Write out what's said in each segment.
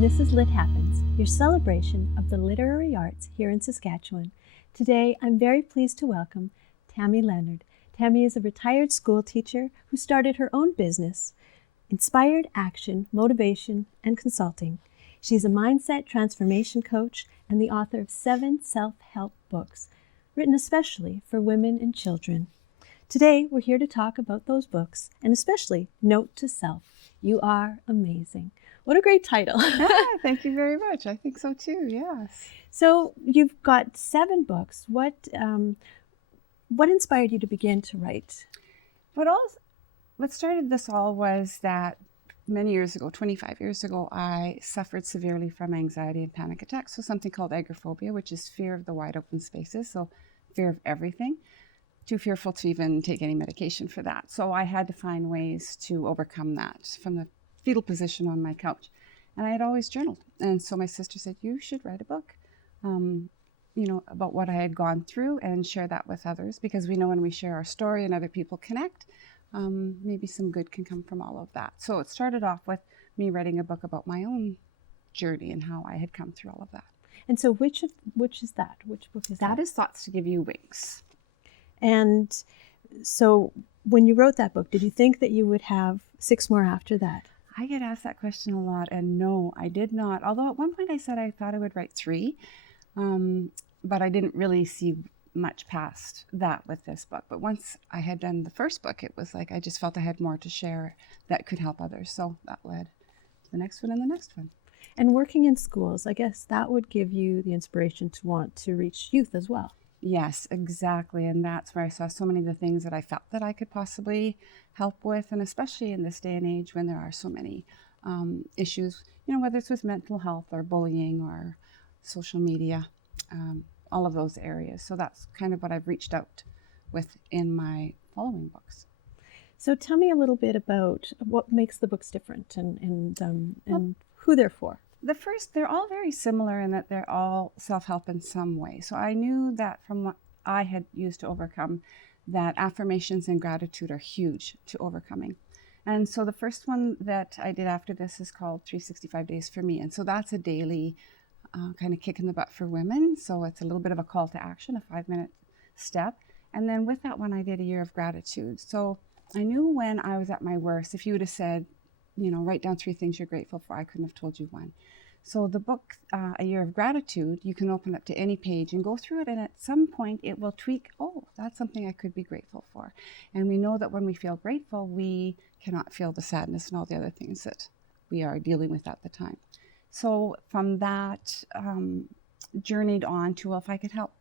and this is Lit Happens, your celebration of the literary arts here in Saskatchewan. Today, I'm very pleased to welcome Tammie Leonard. Tammie is a retired school teacher who started her own business, Inspired Action, Motivation, and Consulting. She's a mindset transformation coach and the author of 7 self-help books, written especially for women and children. Today, we're here to talk about those books, and especially Note to Self. You are amazing. What a great title. Thank you very much. I think so too, yes. So you've got 7 books. What inspired you to begin to write? What started this all was that many years ago, 25 years ago, I suffered severely from anxiety and panic attacks. So something called agoraphobia, which is fear of the wide open spaces. So fear of everything. Too fearful to even take any medication for that. So I had to find ways to overcome that from the fetal position on my couch. And I had always journaled. And so my sister said, you should write a book, about what I had gone through and share that with others, because we know when we share our story and other people connect, maybe some good can come from all of that. So it started off with me writing a book about my own journey and how I had come through all of that. And so which is that? Which book is that? That is Thoughts to Give You Wings. And so when you wrote that book, did you think that you would have 6 more after that? I get asked that question a lot, and no, I did not. Although at one point I said I thought I would write 3, but I didn't really see much past that with this book. But once I had done the first book, it was like I just felt I had more to share that could help others. So that led to the next one and the next one. And working in schools, I guess that would give you the inspiration to want to reach youth as well. Yes, exactly. And that's where I saw so many of the things that I felt that I could possibly help with. And especially in this day and age when there are so many issues, whether it's with mental health or bullying or social media, all of those areas. So that's kind of what I've reached out with in my following books. So tell me a little bit about what makes the books different and who they're for. They're all very similar in that they're all self-help in some way. So I knew that from what I had used to overcome, that affirmations and gratitude are huge to overcoming. And so the first one that I did after this is called 365 Days for Me. And so that's a daily kind of kick in the butt for women. So it's a little bit of a call to action, a 5-minute step. And then with that one, I did a year of gratitude. So I knew when I was at my worst, if you would have said, write down 3 things you're grateful for, I couldn't have told you one. So the book, A Year of Gratitude, you can open up to any page and go through it, and at some point it will tweak, that's something I could be grateful for. And we know that when we feel grateful, we cannot feel the sadness and all the other things that we are dealing with at the time. So from that, journeyed on to, if I could help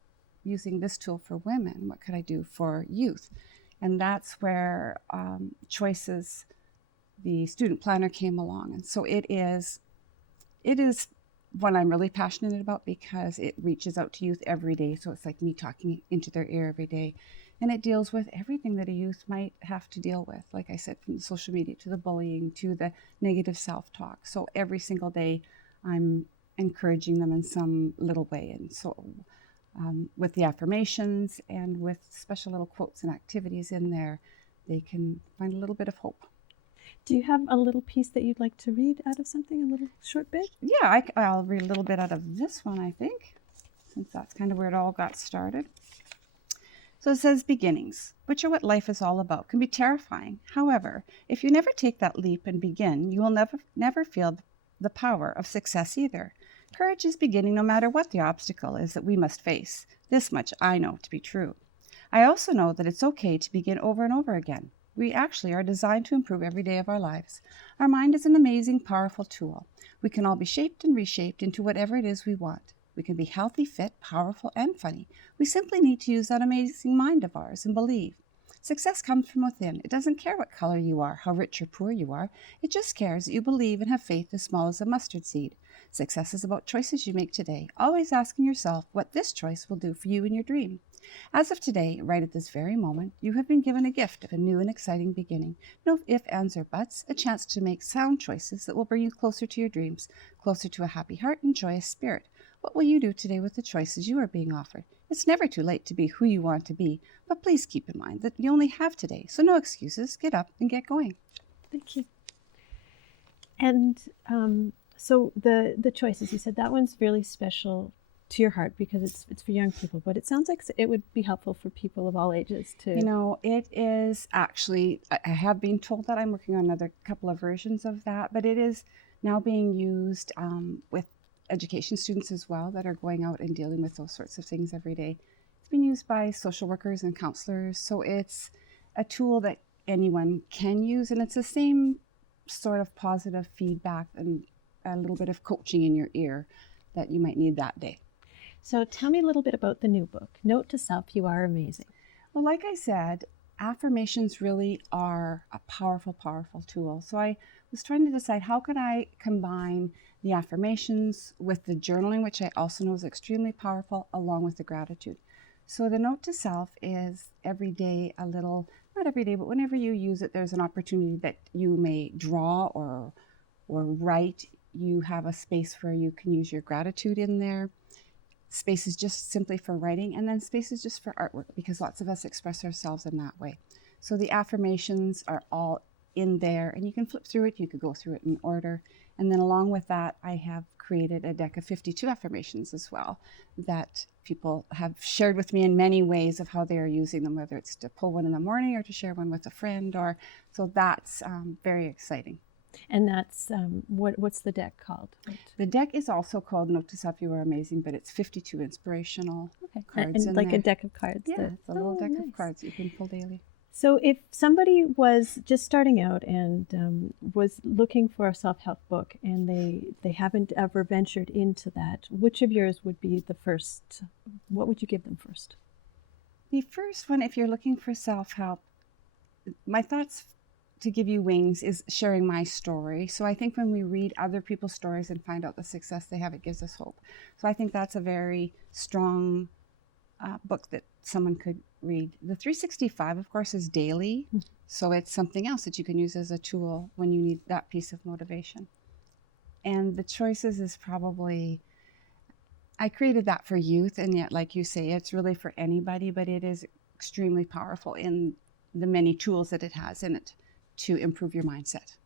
using this tool for women, what could I do for youth? And that's where Choices, the student planner, came along. And so it is what I'm really passionate about, because it reaches out to youth every day. So it's like me talking into their ear every day. And it deals with everything that a youth might have to deal with. Like I said, from the social media to the bullying to the negative self-talk. So every single day I'm encouraging them in some little way. And so with the affirmations and with special little quotes and activities in there, they can find a little bit of hope. Do you have a little piece that you'd like to read out of something, a little short bit? Yeah, I'll read a little bit out of this one, I think, since that's kind of where it all got started. So it says, beginnings, which are what life is all about, can be terrifying. However, if you never take that leap and begin, you will never feel the power of success either. Courage is beginning no matter what the obstacle is that we must face. This much I know to be true. I also know that it's okay to begin over and over again. We actually are designed to improve every day of our lives. Our mind is an amazing, powerful tool. We can all be shaped and reshaped into whatever it is we want. We can be healthy, fit, powerful, and funny. We simply need to use that amazing mind of ours and believe. Success comes from within. It doesn't care what color you are, how rich or poor you are. It just cares that you believe and have faith as small as a mustard seed. Success is about choices you make today, always asking yourself what this choice will do for you in your dream. As of today, right at this very moment, you have been given a gift of a new and exciting beginning. No ifs, ands, or buts, a chance to make sound choices that will bring you closer to your dreams, closer to a happy heart and joyous spirit. What will you do today with the choices you are being offered? It's never too late to be who you want to be, but please keep in mind that you only have today, so no excuses. Get up and get going. Thank you. And So the choices, you said that one's really special to your heart because it's for young people, but it sounds like it would be helpful for people of all ages too. You know, it is actually, I have been told that I'm working on another couple of versions of that, but it is now being used with education students as well that are going out and dealing with those sorts of things every day. It's been used by social workers and counselors, so it's a tool that anyone can use, and it's the same sort of positive feedback and a little bit of coaching in your ear that you might need that day. So tell me a little bit about the new book, Note to Self, You Are Amazing. Well, like I said, affirmations really are a powerful, powerful tool. So I was trying to decide how could I combine the affirmations with the journaling, which I also know is extremely powerful, along with the gratitude. So the note to self is every day a little, not every day, but whenever you use it, there's an opportunity that you may draw or write. You have a space where you can use your gratitude in there. Space is just simply for writing, and then space is just for artwork because lots of us express ourselves in that way. So the affirmations are all in there, and you can flip through it. You could go through it in order. And then along with that, I have created a deck of 52 affirmations as well that people have shared with me in many ways of how they are using them, whether it's to pull one in the morning or to share one with a friend, or so that's very exciting. And that's, what's the deck called? The deck is also called Note to Self, You Are Amazing, but it's 52 inspirational cards. And like there. A deck of cards. Yeah, it's a little deck of cards you can pull daily. So if somebody was just starting out and was looking for a self-help book and they haven't ever ventured into that, which of yours would be the first? What would you give them first? The first one, if you're looking for self-help, my thoughts to give you wings is sharing my story. So I think when we read other people's stories and find out the success they have, it gives us hope. So I think that's a very strong book that someone could read. The 365, of course, is daily. So it's something else that you can use as a tool when you need that piece of motivation. And the choices is probably, I created that for youth, and yet, like you say, it's really for anybody, but it is extremely powerful in the many tools that it has in it to improve your mindset.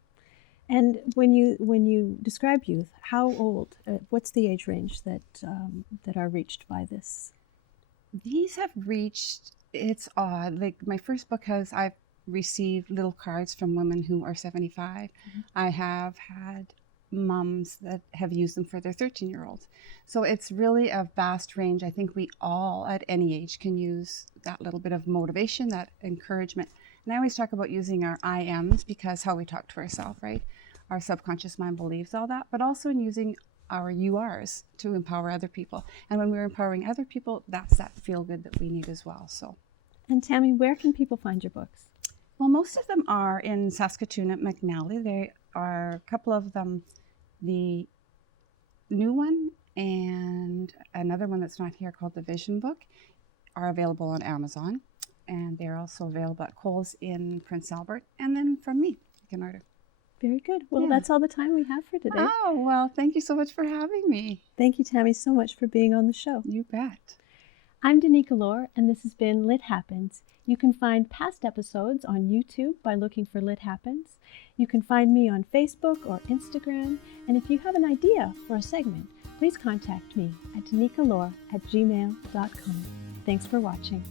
And when you describe youth, how old? What's the age range that are reached by this? These have reached, it's odd. Like my first book I've received little cards from women who are 75. Mm-hmm. I have had moms that have used them for their 13-year-olds. So it's really a vast range. I think we all at any age can use that little bit of motivation, that encouragement. And I always talk about using our I ams because how we talk to ourselves, right? Our subconscious mind believes all that, but also in using our URs to empower other people. And when we're empowering other people, that's that feel good that we need as well. So. And Tammy, where can people find your books? Well, most of them are in Saskatoon at McNally. There are a couple of them, the new one and another one that's not here called the Vision Book are available on Amazon. And they're also available at Kohl's in Prince Albert. And then from me, you can order. Very good. Well, that's all the time we have for today. Oh, well, thank you so much for having me. Thank you, Tammy, so much for being on the show. You bet. I'm Danica Lorer, and this has been Lit Happens. You can find past episodes on YouTube by looking for Lit Happens. You can find me on Facebook or Instagram. And if you have an idea for a segment, please contact me at danicalorer@gmail.com. Thanks for watching.